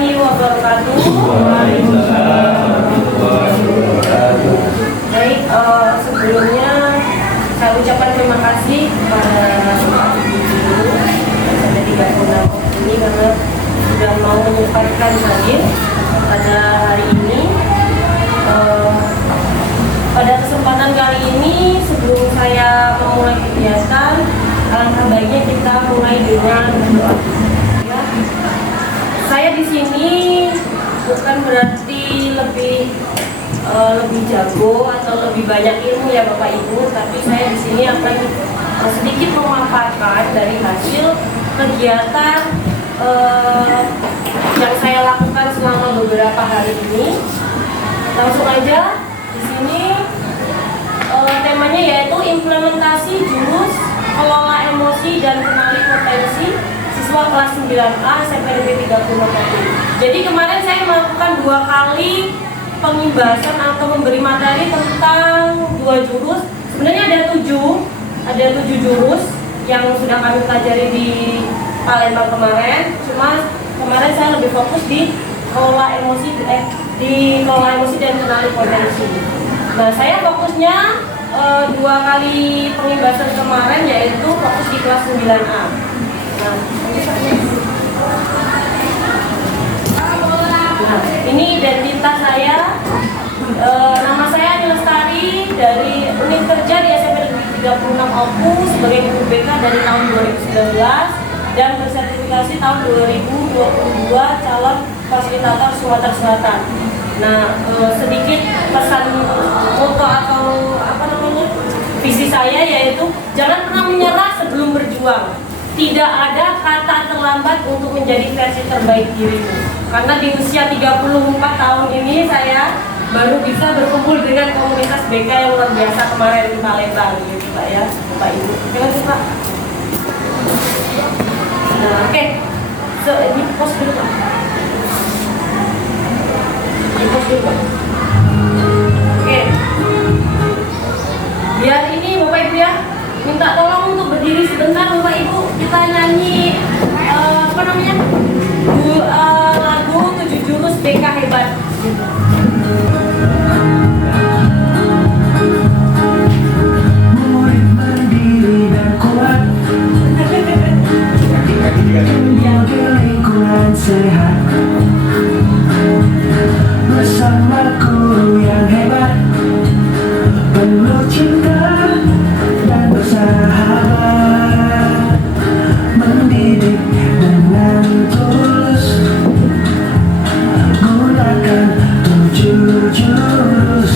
warahmatullahi wabarakatuh. Baik, sebelumnya saya ucapkan terima kasih kepada Bapak Ibu yang ada di Gabungan ini karena sudah mau menyempatkan hadir pada hari ini. Pada kesempatan kali ini, sebelum saya memulai kegiatan, alangkah baiknya kita mulai dengan berdoa. Ya. Saya di sini bukan berarti lebih jago atau lebih banyak ilmu ya Bapak Ibu, tapi saya di sini akan sedikit memaparkan dari hasil kegiatan yang saya lakukan selama beberapa hari ini. Langsung aja di sini temanya yaitu implementasi jurus kelola emosi dan kenali potensi siswa kelas 9A SMP Negeri 36. Jadi kemarin saya melakukan 2 kali pengimbasan atau memberi materi tentang 2 jurus. Sebenarnya ada 7 jurus yang sudah kami pelajari di Palembang kemarin. Cuma kemarin saya lebih fokus di kelola emosi dan kenali potensi. Nah, saya fokusnya 2 kali pengimbasan kemarin yaitu fokus di kelas 9A. Nah, ini identitas saya. Nama saya Ani Lestari dari unit kerja di SMP Negeri 36 Oku sebagai guru BK dari tahun 2019 dan bersertifikasi tahun 2022 calon fasilitator Sumatera Selatan. Nah, sedikit pesan moto atau visi saya yaitu jangan pernah menyerah sebelum berjuang. Tidak ada kata terlambat untuk menjadi versi terbaik dirimu. Karena di usia 34 tahun ini saya baru bisa berkumpul dengan komunitas BK yang luar biasa kemarin di Palembang gitu Pak ya, Bapak Ibu. Terima kasih Pak. Nah, oke. Di pos dulu Pak. Oke. Biar ini Bapak Ibu ya, minta tolong untuk berdiri sebentar Bapak Ibu. Kita nyanyi lagu 7 jurus BK hebat. Murid mandiri dan kuat, tinggal di lingkungan sehat. Bersama guru yang hebat, penuh cinta dan bersahabat, mendidik dengan tulus, gunakan 7 jurus,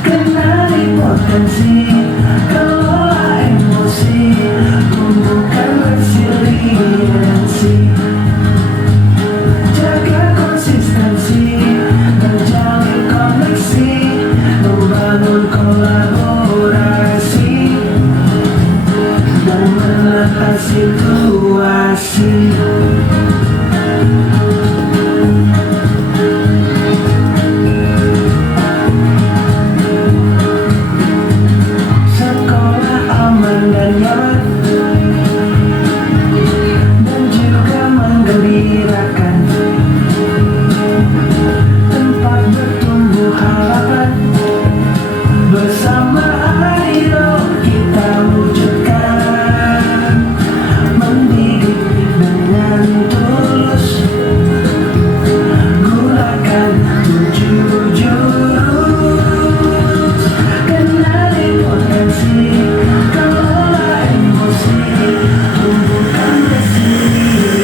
kenali potensi, kelola emosi, tumbuhkan resiliensi. Jaga konsistensi, menjalin koneksi, membangun kolaborasi, dan menata situasi. Sekolah aman dan nyaman, dan juga menggembirakan, tempat bertumbuh harapan. Bersama ayo kita wujudkan, mendidik dengan tulus, gunakan 7 jurus, kenali potensi, kelola emosi, tumbuhkan resiliensi.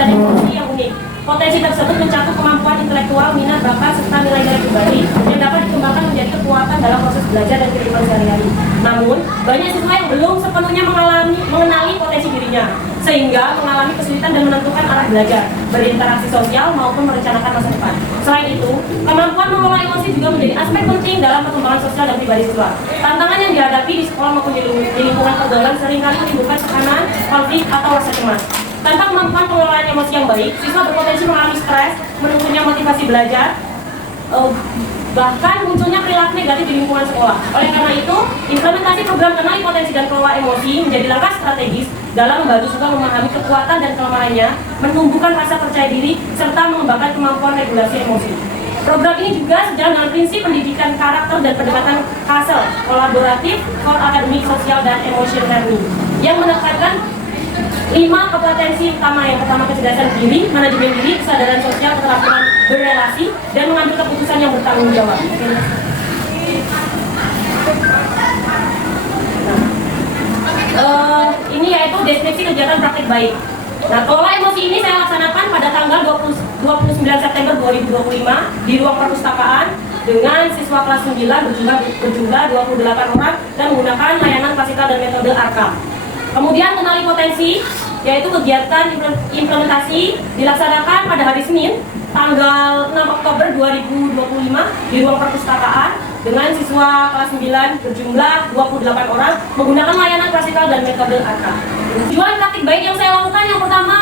dan emosi yang unik. Potensi tersebut mencakup kemampuan intelektual, minat, bakat, serta nilai-nilai pribadi yang dapat dikembangkan menjadi kekuatan dalam proses belajar dan kehidupan sehari-hari. Namun, banyak siswa yang belum sepenuhnya mengenali potensi dirinya, sehingga mengalami kesulitan dan menentukan arah belajar, berinteraksi sosial maupun merencanakan masa depan. Selain itu, kemampuan mengelola emosi juga menjadi aspek penting dalam perkembangan sosial dan pribadi siswa. Tantangan yang dihadapi di sekolah maupun di lingkungan pergaulan seringkali menimbulkan tekanan, konflik, atau rasa cemas. Tanpa kemampuan pengelolaan emosi yang baik, siswa berpotensi mengalami stres, menurunnya motivasi belajar, bahkan munculnya perilaku negatif di lingkungan sekolah. Oleh karena itu, implementasi program kenali potensi dan kelola emosi menjadi langkah strategis dalam membantu siswa memahami kekuatan dan kelemahannya, menumbuhkan rasa percaya diri, serta mengembangkan kemampuan regulasi emosi. Program ini juga sejalan dengan prinsip pendidikan karakter dan pendekatan Hassel, kolaboratif, for akademik, sosial, dan emotion learning, yang menekankan 5 kompetensi utama. Yang pertama, kecerdasan diri, manajemen diri, kesadaran sosial, keterampilan berrelasi, dan mengambil keputusan yang bertanggung jawab. Ini yaitu deskripsi kegiatan praktik baik. Nah, kelola emosi ini saya laksanakan pada tanggal 29 September 2025 di ruang perpustakaan dengan siswa kelas 9 berjumlah 28 orang dan menggunakan layanan klasikal dan metode ARKA. Kemudian kenali potensi, yaitu kegiatan implementasi dilaksanakan pada hari Senin, tanggal 6 Oktober 2025 di ruang perpustakaan dengan siswa kelas 9 berjumlah 28 orang menggunakan layanan klasikal dan metode ARKA. Tujuan praktik baik yang saya lakukan, yang pertama,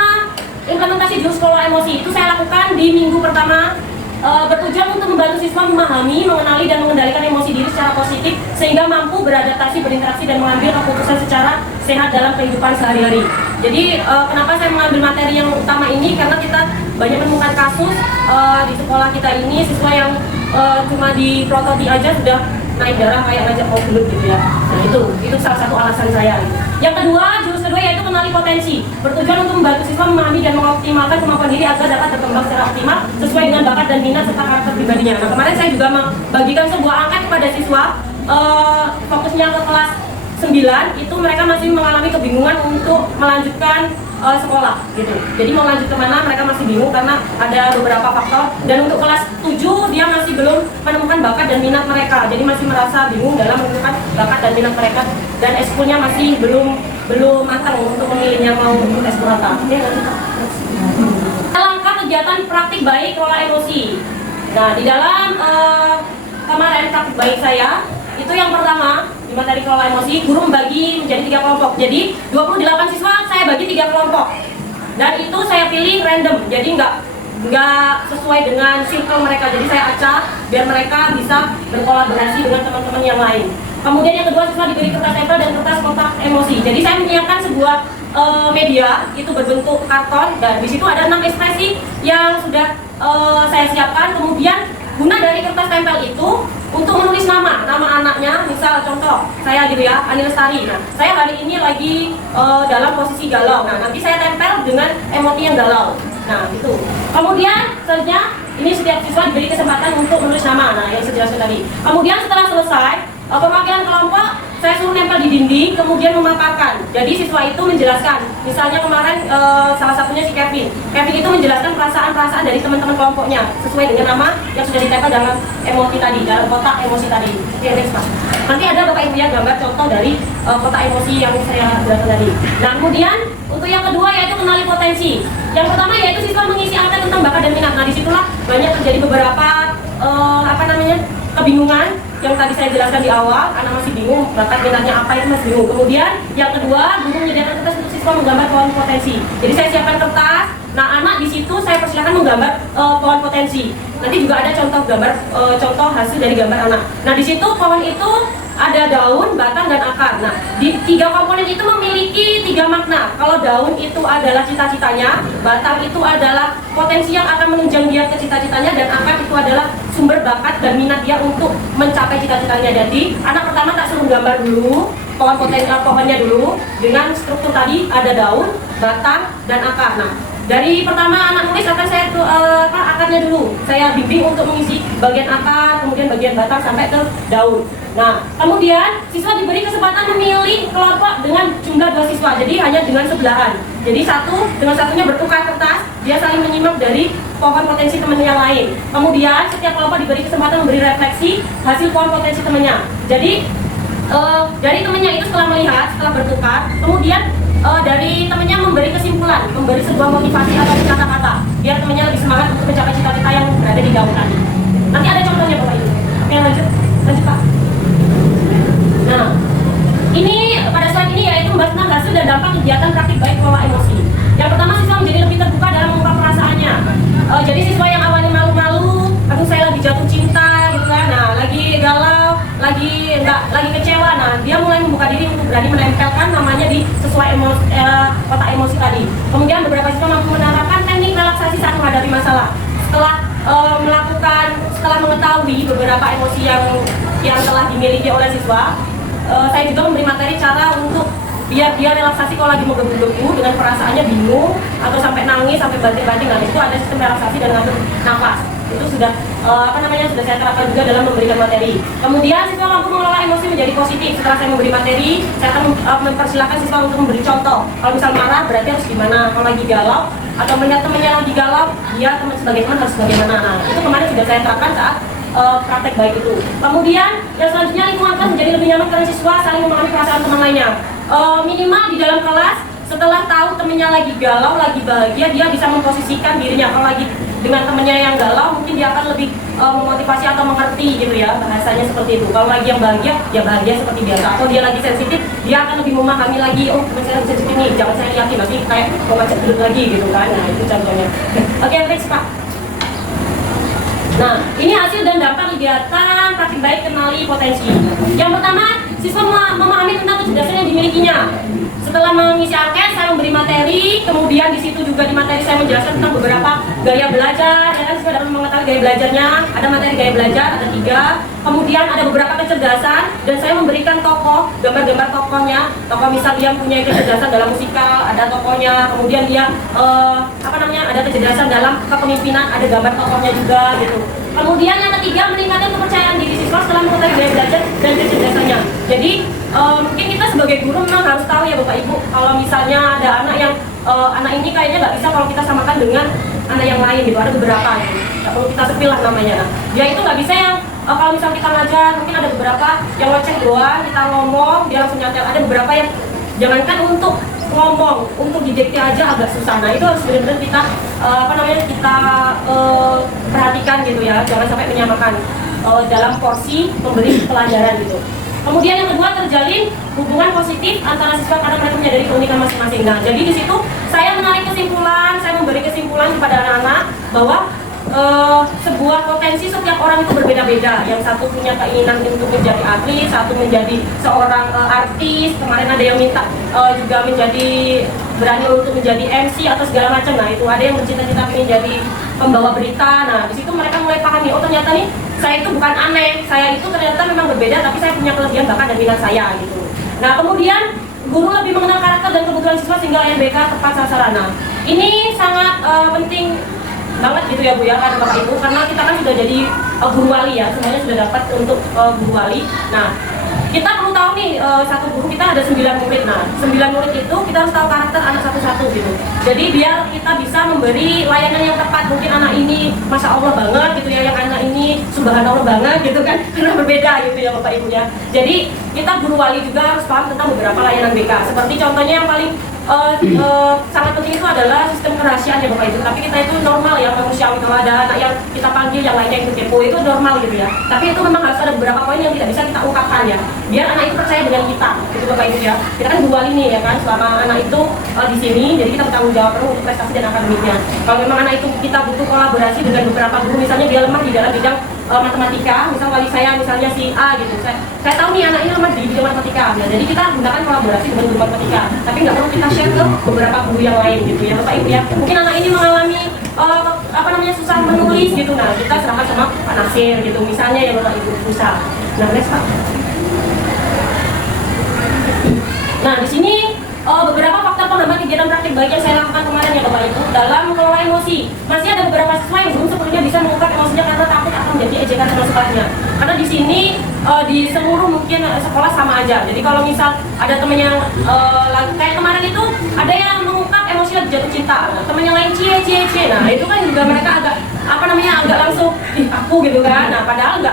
implementasi jurus kelola emosi. Itu saya lakukan di minggu pertama, bertujuan untuk membantu siswa memahami, mengenali, dan mengendalikan emosi diri secara positif sehingga mampu beradaptasi, berinteraksi, dan mengambil keputusan secara sehat dalam kehidupan sehari-hari. Jadi kenapa saya mengambil materi yang utama ini, karena kita banyak menemukan kasus di sekolah kita ini siswa yang cuma di protodi aja sudah naik darah kayak ngajak mau gelut gitu ya. Nah itu salah satu alasan saya. Yang kedua, jurus kedua yaitu kenali potensi, bertujuan untuk membantu siswa memahami dan mengoptimalkan kemampuan diri agar dapat berkembang secara optimal sesuai dengan bakat dan minat serta karakter pribadinya. Nah, kemarin saya juga membagikan sebuah angka kepada siswa, fokusnya ke kelas 9, itu mereka masih mengalami kebingungan untuk melanjutkan sekolah gitu. Jadi mau lanjut kemana mereka masih bingung karena ada beberapa faktor. Dan untuk kelas 7 dia masih belum menemukan bakat dan minat mereka. Jadi masih merasa bingung dalam menemukan bakat dan minat mereka, dan ekskulnya masih belum matang untuk memilihnya mau untuk ekskul apa. Langkah kegiatan praktik baik kelola emosi. Nah, di dalam kemarin praktik baik saya itu yang pertama, di materi kelola emosi, guru membagi menjadi 3 kelompok. Jadi 28 siswa saya bagi 3 kelompok. Dan itu saya pilih random. Jadi nggak sesuai dengan circle mereka. Jadi saya acak biar mereka bisa berkolaborasi dengan teman-teman yang lain. Kemudian yang kedua, siswa diberi kertas tempel dan kertas kotak emosi. Jadi saya menyiapkan sebuah media itu berbentuk karton, dan di situ ada 6 ekspresi yang sudah saya siapkan. Kemudian guna dari kertas tempel itu untuk menulis nama anaknya, misal contoh saya gitu ya, Ani Lestari. Nah, saya hari ini lagi dalam posisi galau. Nah, nanti saya tempel dengan emoti yang galau. Nah, itu. Kemudian selanjutnya ini setiap siswa diberi kesempatan untuk menulis nama. Nah, yang saya jelaskan tadi. Kemudian setelah selesai pemakaian kelompok, saya suruh nempel di dinding, kemudian memaparkan. Jadi siswa itu menjelaskan, misalnya kemarin salah satunya si Kevin itu menjelaskan perasaan-perasaan dari teman-teman kelompoknya sesuai dengan nama yang sudah ditempel dalam emoti tadi, dalam kotak emosi tadi. Oke, next Pak. Nanti ada Bapak Ibu yang gambar contoh dari kotak emosi yang saya jelaskan tadi. Nah, kemudian untuk yang kedua yaitu kenali potensi. Yang pertama yaitu siswa mengisi angka tentang bakat dan minat. Nah, disitulah banyak terjadi beberapa kebingungan yang tadi saya jelaskan di awal. Anak masih bingung bakat minatnya apa, itu masih bingung. Kemudian yang kedua, guru menyediakan kertas untuk siswa menggambar pohon potensi. Jadi saya siapkan kertas. Nah, anak di situ saya persilakan menggambar pohon potensi. Nanti juga ada contoh gambar, contoh hasil dari gambar anak. Nah, di situ pohon itu ada daun, batang, dan akar. Nah, di 3 komponen itu memiliki 3 makna. Kalau daun itu adalah cita-citanya, batang itu adalah potensi yang akan menunjang dia ke cita-citanya, dan akar itu adalah sumber bakat dan minat dia untuk mencapai cita-citanya. Jadi, anak pertama tak suruh gambar dulu pohonnya dulu dengan struktur tadi, ada daun, batang, dan akar. Nah, dari pertama anak nulis akan saya akarnya dulu. Saya bimbing untuk mengisi bagian akar, kemudian bagian batang sampai ke daun. Nah, kemudian siswa diberi kesempatan memilih kelompok dengan jumlah 2 siswa, jadi hanya dengan sebelahan. Jadi satu dengan satunya bertukar kertas, dia saling menyimak dari pohon potensi temannya yang lain. Kemudian setiap kelompok diberi kesempatan memberi refleksi hasil pohon potensi temannya. Jadi dari temannya itu setelah melihat, setelah bertukar, kemudian dari temannya memberi kesimpulan, memberi sebuah motivasi atau kata-kata, biar temannya lebih semangat untuk mencapai cita-cita yang berada di gaung tadi. Nanti ada contohnya Bapak Ibu. Oke, lanjut Pak. Nah, ini pada slide ini yaitu membahas tentang hasil dan dampak kegiatan praktik baik kelola emosi. Yang pertama, siswa menjadi lebih terbuka dalam mengungkap perasaannya. Jadi siswa yang awalnya malu-malu, aduh saya lagi jatuh cinta gitu kan, nah lagi galau, lagi kecewa, nah dia mulai membuka diri untuk berani menempelkan namanya di sesuai kotak emosi tadi. Kemudian beberapa siswa mampu menerapkan teknik relaksasi saat menghadapi masalah. Setelah mengetahui beberapa emosi yang telah dimiliki oleh siswa, saya juga memberi materi cara untuk biar dia relaksasi kalau lagi menggebu-gebu dengan perasaannya bingung atau sampai nangis, sampai banting-banting. Nah, itu ada sistem relaksasi dan ngatur nafas. Itu sudah sudah saya terapkan juga dalam memberikan materi. Kemudian siswa mampu mengelola emosi menjadi positif. Setelah saya memberi materi, saya akan mempersilahkan siswa untuk memberi contoh. Kalau misal marah berarti harus gimana, kalau lagi galau atau melihat temannya lagi galau, dia sebagai teman harus bagaimana. Nah, itu kemarin sudah saya terapkan saat praktek baik itu. Kemudian yang selanjutnya, lingkungan kelas menjadi lebih nyaman karena siswa saling memahami perasaan teman lainnya. Minimal di dalam kelas, setelah tahu temennya lagi galau, lagi bahagia, dia bisa memposisikan dirinya. Kalau lagi dengan temennya yang galau, mungkin dia akan lebih memotivasi atau mengerti gitu ya, bahasanya seperti itu. Kalau lagi yang bahagia, ya bahagia seperti biasa. Atau dia lagi sensitif, dia akan lebih memahami lagi, oh temen saya lagi sensitif nih, jangan saya liatin nanti kayak mau ngajak duduk lagi gitu kan. Nah itu contohnya. Oke, next Pak. Nah, ini hasil dan dampak kegiatan praktik baik kenali potensi. Yang pertama, siswa memahami tentang kecerdasan yang dimilikinya. Setelah mengisi angket, saya memberi materi, kemudian di situ juga di materi saya menjelaskan tentang beberapa gaya belajar. Ya kan, siswa dapat mengetahui gaya belajarnya. Ada materi gaya belajar, ada 3. Kemudian ada beberapa kecerdasan, dan saya memberikan tokoh, gambar-gambar tokohnya. Tokoh misal dia punya kecerdasan dalam musikal, ada tokohnya. Kemudian dia ada kecerdasan dalam kepemimpinan, ada gambar tokohnya juga gitu. Kemudian yang ketiga, meningkatkan kepercayaan diri siswa setelah mengetahui gaya belajar dan kecerdasannya. Jadi mungkin kita sebagai guru memang harus tahu ya Bapak Ibu, kalau misalnya ada anak yang anak ini kayaknya nggak bisa kalau kita samakan dengan anak yang lain gitu, ada beberapa gitu, nggak perlu kita sepil lah namanya. Nah, dia itu nggak bisa yang kalau misal kita ngajar, mungkin ada beberapa yang ngoceh doang, kita ngomong dia langsung nyantel. Ada beberapa yang jangankan untuk ngomong, untuk didikte aja agak susah. Nah itu harus benar-benar kita kita perhatikan gitu ya, jangan sampai menyamakan dalam porsi pemberi pelajaran gitu. Kemudian yang kedua, terjalin hubungan positif antara siswa karena mereka menyadari keunikan masing-masing. Nah, jadi di situ saya menarik kesimpulan, saya memberi kesimpulan kepada anak-anak bahwa sebuah potensi setiap orang itu berbeda-beda. Yang satu punya keinginan untuk menjadi atlet, satu menjadi seorang artis. Kemarin ada yang minta juga menjadi berani untuk menjadi MC atau segala macam. Nah itu ada yang bercita-cita ingin jadi pembawa berita. Nah di situ mereka mulai pahami, oh ternyata nih saya itu bukan aneh, saya itu ternyata memang berbeda, tapi saya punya kelebihan bakat dan minat saya gitu. Nah kemudian guru lebih mengenal karakter dan kebutuhan siswa sehingga LMBK tepat sasaran. Nah ini sangat penting banget gitu ya Bu ya, karena Bapak Ibu, karena kita kan sudah jadi guru wali ya, semuanya sudah dapat untuk guru wali. Nah kita perlu tahu nih, satu guru kita ada 9 murid. Nah 9 murid itu kita harus tahu karakter anak satu-satu gitu. Jadi biar kita bisa memberi layanan yang tepat. Mungkin anak ini Masya Allah banget gitu ya, yang anak ini Subhanallah banget gitu kan, karena berbeda gitu ya Bapak Ibu ya. Jadi kita guru wali juga harus paham tentang beberapa layanan BK. Seperti contohnya yang paling sangat penting itu adalah sistem kerahasiaan ya Bapak Ibu. Tapi kita itu normal ya, manusiawi. Kalau ada anak yang kita panggil, yang lainnya itu kepo, itu normal gitu ya. Tapi itu memang harus ada beberapa poin yang tidak bisa kita ungkapkan ya, biar anak itu percaya dengan kita gitu Bapak Ibu ya. Kita kan dua ini ya kan, selama anak itu di sini, jadi kita bertanggung jawab penuh untuk prestasi dan akademiknya. Kalau memang anak itu kita butuh kolaborasi dengan beberapa guru, misalnya dia lemah di dalam bidang matematika, misal wali saya misalnya si A gitu, saya tahu nih anak ini lemah di bidang matematika, nah, jadi kita gunakan kolaborasi dengan guru matematika, tapi nggak perlu kita share ke beberapa guru yang lain gitu ya Bapak Ibu ya. Mungkin anak ini mengalami susah menulis gitu, nah kita serahkan sama Pak Nasir gitu misalnya ya Bapak Ibu, susah. Nah next Pak. Nah di sini beberapa faktor penghambat kegiatan praktik baik yang saya lakukan kemarin ya Bapak Ibu dalam mengelola emosi. Masih ada beberapa siswa yang belum sepenuhnya bisa mengungkap emosinya karena takut akan menjadi ejekan teman sekolahnya. Karena di sini di seluruh mungkin sekolah sama aja. Jadi kalau misal ada temen yang kayak kemarin itu ada yang mengungkap emosi emosi lagi jatuh cinta, temennya lain cie. Nah itu kan juga mereka agak agak langsung aku gitu kan. Nah padahal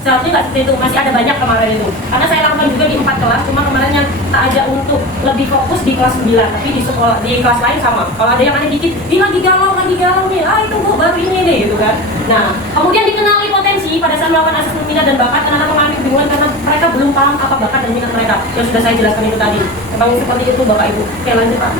seharusnya nggak seperti itu, masih ada banyak kemarin itu. Karena saya lakukan juga di 4 kelas, cuma kemarin yang tak ajak untuk lebih fokus di kelas 9, tapi di sekolah di kelas lain sama. Kalau ada yang ada dikit, ini lagi galau nih, itu bu baru ini nih gitu kan. Nah kemudian dikenali potensi pada saat melakukan asesmen minat dan bakat, anak-anak mengalami kebingungan karena mereka belum paham apa bakat dan minat mereka yang sudah saya jelaskan itu tadi. Memang seperti itu Bapak Ibu. Oke lanjut Pak.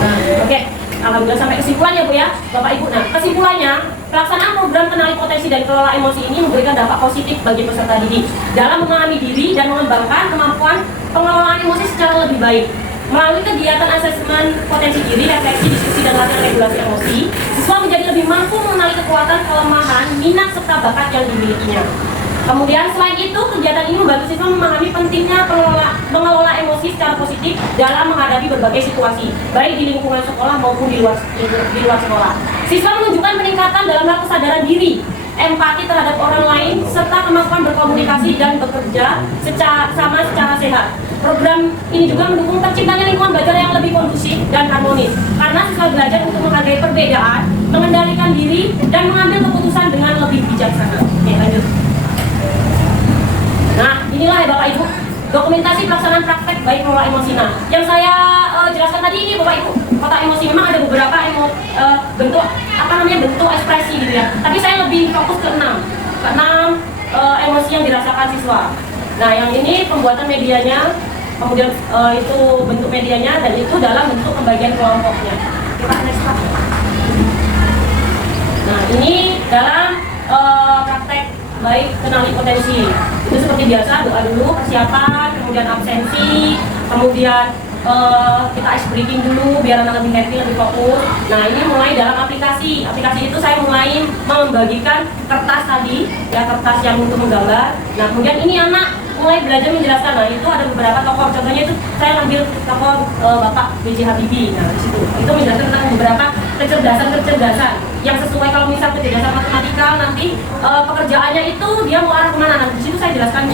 Nah, oke. Alhamdulillah sampai kesimpulannya Bu ya, Bapak Ibu. Nah, kesimpulannya, pelaksanaan program kenali potensi dan kelola emosi ini memberikan dampak positif bagi peserta didik dalam memahami diri dan mengembangkan kemampuan pengelolaan emosi secara lebih baik. Melalui kegiatan asesmen potensi diri, refleksi, diskusi, dan latihan regulasi emosi, siswa menjadi lebih mampu mengenali kekuatan, kelemahan, minat, serta bakat yang dimilikinya. Kemudian selain itu, kegiatan ini membantu siswa memahami pentingnya mengelola emosi secara positif dalam menghadapi berbagai situasi, baik di lingkungan sekolah maupun di luar sekolah. Siswa menunjukkan peningkatan dalam hal kesadaran diri, empati terhadap orang lain, serta kemampuan berkomunikasi dan bekerja secara sehat. Program ini juga mendukung terciptanya lingkungan belajar yang lebih kondusif dan harmonis, karena siswa belajar untuk menghargai perbedaan, mengendalikan diri, dan mengambil keputusan dengan lebih bijaksana. Oke, lanjut. Nah, inilah ya Bapak Ibu, dokumentasi pelaksanaan praktek baik kelola emosi. Nah, yang saya jelaskan tadi ini Bapak Ibu, kotak emosi memang ada beberapa bentuk bentuk ekspresi gitu ya. Tapi saya lebih fokus ke 6 emosi yang dirasakan siswa. Nah, yang ini pembuatan medianya, kemudian itu bentuk medianya, dan itu dalam bentuk pembagian kelompoknya. Kita next Pak. Nah, ini dalam praktek baik kenali potensi. Itu seperti biasa, doa dulu, persiapan, kemudian absensi, kemudian kita ice breaking dulu biar anak lebih happy, lebih fokus. Nah ini mulai dalam aplikasi itu saya mulai membagikan kertas tadi, ya kertas yang untuk menggambar. Nah kemudian ini anak mulai belajar menjelaskan. Nah itu ada beberapa tokoh, contohnya itu saya ambil tokoh Bapak B.J. Habibie. Nah di situ itu menjelaskan tentang beberapa kecerdasan yang sesuai. Kalau misal kecerdasan matematikal nanti pekerjaannya itu dia mau arah kemana. Nah di situ saya jelaskan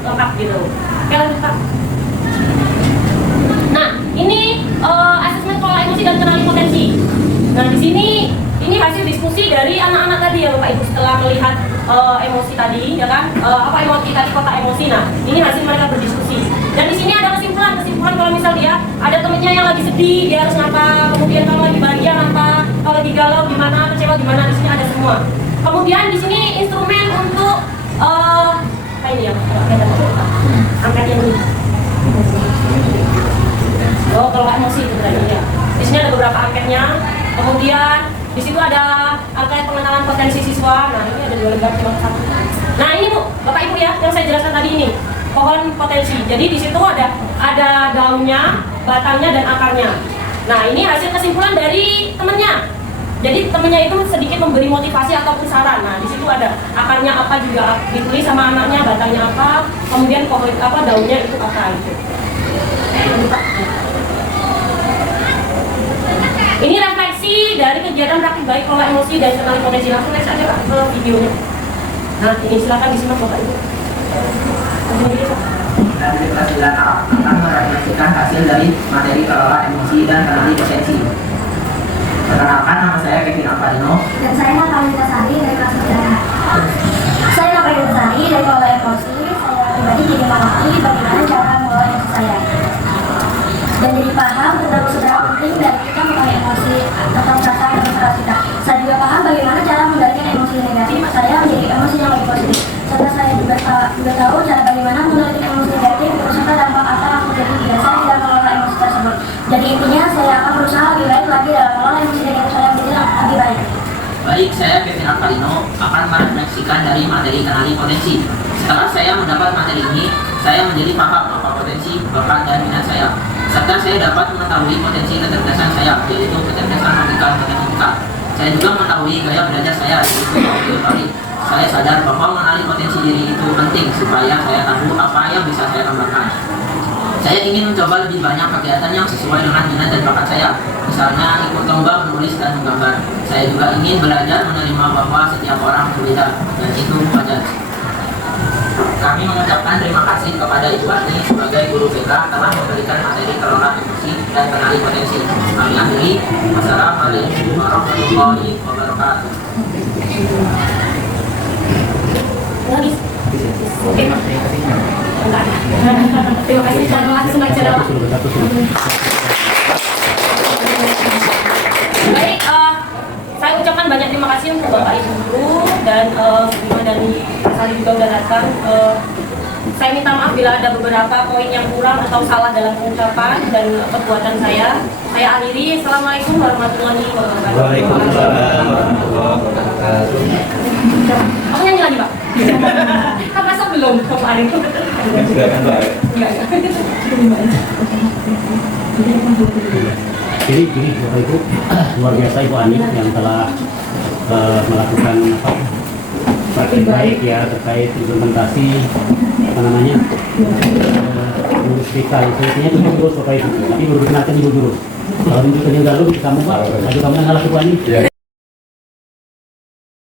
lengkap gitu. Oke lanjut Pak. Nah ini asesmen kelola emosi dan kenali potensi. Nah di sini ini hasil diskusi dari anak-anak tadi ya Bapak Ibu, setelah melihat emosi tadi, ya kan? Apa emosi tadi, kotak emosi. Nah, ini hasil mereka berdiskusi. Dan di sini ada kesimpulan kalau misal dia ada temennya yang lagi sedih, dia harus ngapa. Kemudian kalau lagi bahagia ngapa, kalau lagi galau gimana, kecewa gimana, di sini ada semua. Kemudian di sini instrumen untuk apa ini ya? Angkat yang ini. Oh, kalau emosi itu berarti ya. Di sini ada beberapa angketnya. Kemudian di situ ada angka pengenalan potensi siswa. Nah ini ada 2 lembar cuma 1. Nah ini Bu, Bapak Ibu ya, yang saya jelaskan tadi ini pohon potensi. Jadi di situ ada daunnya, batangnya dan akarnya. Nah ini hasil kesimpulan dari temennya. Jadi temennya itu sedikit memberi motivasi ataupun saran. Nah di situ ada akarnya apa juga ditulis sama anaknya, batangnya apa, kemudian pohon apa, daunnya itu apa itu. Ini refleksi dari kegiatan praktik baik kelola emosi dan kenali potensi. Langsung next aja Pak ke videonya. Nah ini silakan disimak Bapak Ibu. Dan kelas 9A akan merefleksikan hasil dari materi kelola emosi dan kenali potensi. Perkenalkan, nama saya Kevin Alvarino. Dan saya Natalita Sari dari kelas 9A. Saya Natalita Sari dari kelola emosi. Saya pribadi jadi mengerti bagaimana cara mengelola emosi saya. Dan jadi paham tentang seberapa penting dari kita mengetahui emosi atau perasaan dan perasaan kita. Saya juga paham bagaimana cara mengendalikan emosi negatif saya menjadi emosi yang lebih positif. Serta saya juga tahu cara bagaimana mengendalikan emosi negatif serta dampak apa yang terjadi bila saya tidak mengelola emosi tersebut. Jadi intinya saya akan berusaha lebih baik lagi dalam mengelola emosi negatif saya menjadi lebih baik. Baik, saya Kevin Alvarino akan merefleksikan dari materi kenali potensi. Setelah saya mendapat materi ini, saya menjadi paham apa potensi, bakat, dan minat saya. Serta saya dapat mengetahui potensi kecerdasan saya, yaitu kecerdasan logika dan matematika. Saya juga mengetahui gaya belajar saya, yaitu auditorik. Saya sadar bahwa mengenali potensi diri itu penting supaya saya tahu apa yang bisa saya kembangkan. Saya ingin mencoba lebih banyak kegiatan yang sesuai dengan minat dan bakat saya. Misalnya ikut lomba menulis dan menggambar. Saya juga ingin belajar menerima bahwa setiap orang berbeda, dan itu wajar. Kami mengucapkan terima kasih kepada Ibu Ani sebagai guru BK telah memberikan materi kelola emosi dan kenali potensi. Kami akhiri. Wassalamualaikum warahmatullahi wabarakatuh. Lagi. Oke. Enggak. Terima kasih. Saya langsung acara Pak. Baik, saya ucapkan banyak terima kasih untuk Bapak Ibu guru dan Bima dan Sari juga udah datang. Saya minta maaf bila ada beberapa poin yang kurang atau salah dalam pengucapan dan perbuatan saya. Saya akhiri. Assalamualaikum warahmatullahi wabarakatuh. Waalaikumsalam warahmatullahi wabarakatuh. Aku nyanyi lagi Pak? Kan masa belum kemarin? Silakan Pak. Enggak. Jadi Bapak Ibu, luar biasa Ibu Ani yang telah melakukan praktik baik ya terkait implementasi jurus kita itu intinya itu jurus Bapak Ibu, tapi baru dikenalkan Ibu jurus. Kalau Ibu tanya galuh kamu Pak, aduh kamu yang ngalah Ibu Ani.